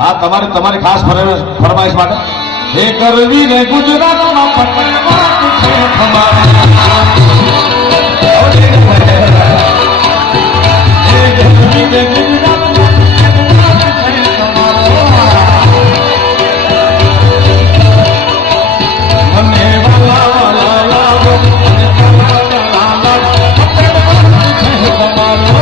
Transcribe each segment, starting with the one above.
હા તમારી તમારી ખાસ ફરમાઈશ માટે એ કરવી ને ગુજરાતમાં પટમાં છે તમારા એ કરવી ને ગુજરાતમાં છે તમારો મને વાલા વાલા લાગો મને વાલા લાગો પટમાં છે તમારો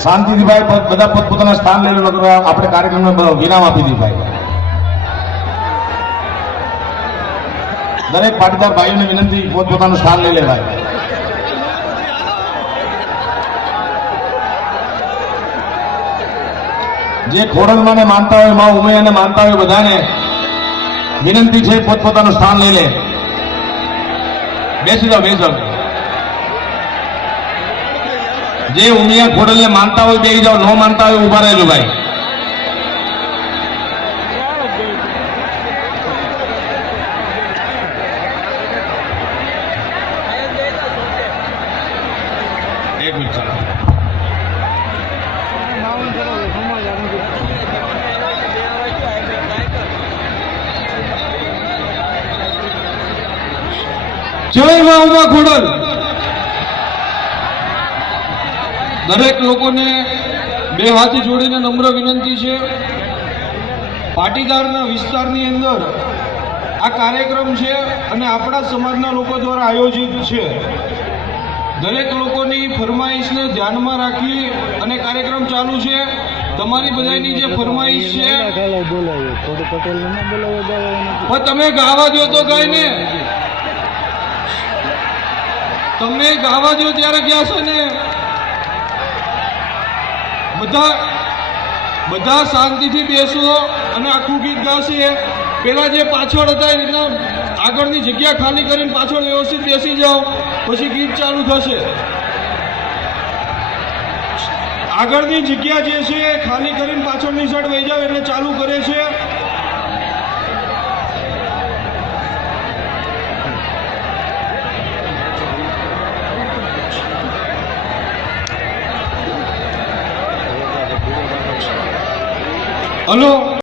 શાંતિથી ભાઈ બધા પોતપોતાના સ્થાન લઈ લો. આપણે કાર્યક્રમને વિરામ આપી દીધી ભાઈ. દરેક પાટીદાર ભાઈઓને વિનંતી પોતપોતાનું સ્થાન લઈ લે ભાઈ. જે ખોડલમાને માનતા હોય મા ઉમૈયાને માનતા હોય બધાને વિનંતી છે પોતપોતાનું સ્થાન લઈ લે. બેસી જાઓ બેસી જાઓ. જે ઉમિયા ખોડલને માનતા હોય બેસી જાઓ, ન માનતા હોય ઉભા રહેજો ભાઈ. એક મિનિટ ચાલો. જય મા ઉમા ખોડલ. દરેક લોકોને બે હાથ જોડીને નમ્ર વિનંતી છે, પાટીદારના વિસ્તારની અંદર આ કાર્યક્રમ છે અને આપણા સમાજના લોકો દ્વારા આયોજિત છે. દરેક લોકોની ફરમાઈશને ધ્યાનમાં રાખી અને કાર્યક્રમ ચાલુ છે. તમારી બધાની જે ફરમાઈશ છે પણ તમે ગાવા દો તો ગાય ને, તમે ગાવા દો ત્યારે ગયા છે ને. બધા શાંતિથી બેસો અને આખું ગીત ગાશે. પેલા જે પાછળ હતા એ રીતના આગળની જગ્યા ખાલી કરીને પાછળ વ્યવસ્થિત બેસી જાઓ, પછી ગીત ચાલુ થશે. આગળની જગ્યા જે છે ખાલી કરીને પાછળની સાઈડ વહી જાવ એટલે ચાલુ કરે છે. હલો.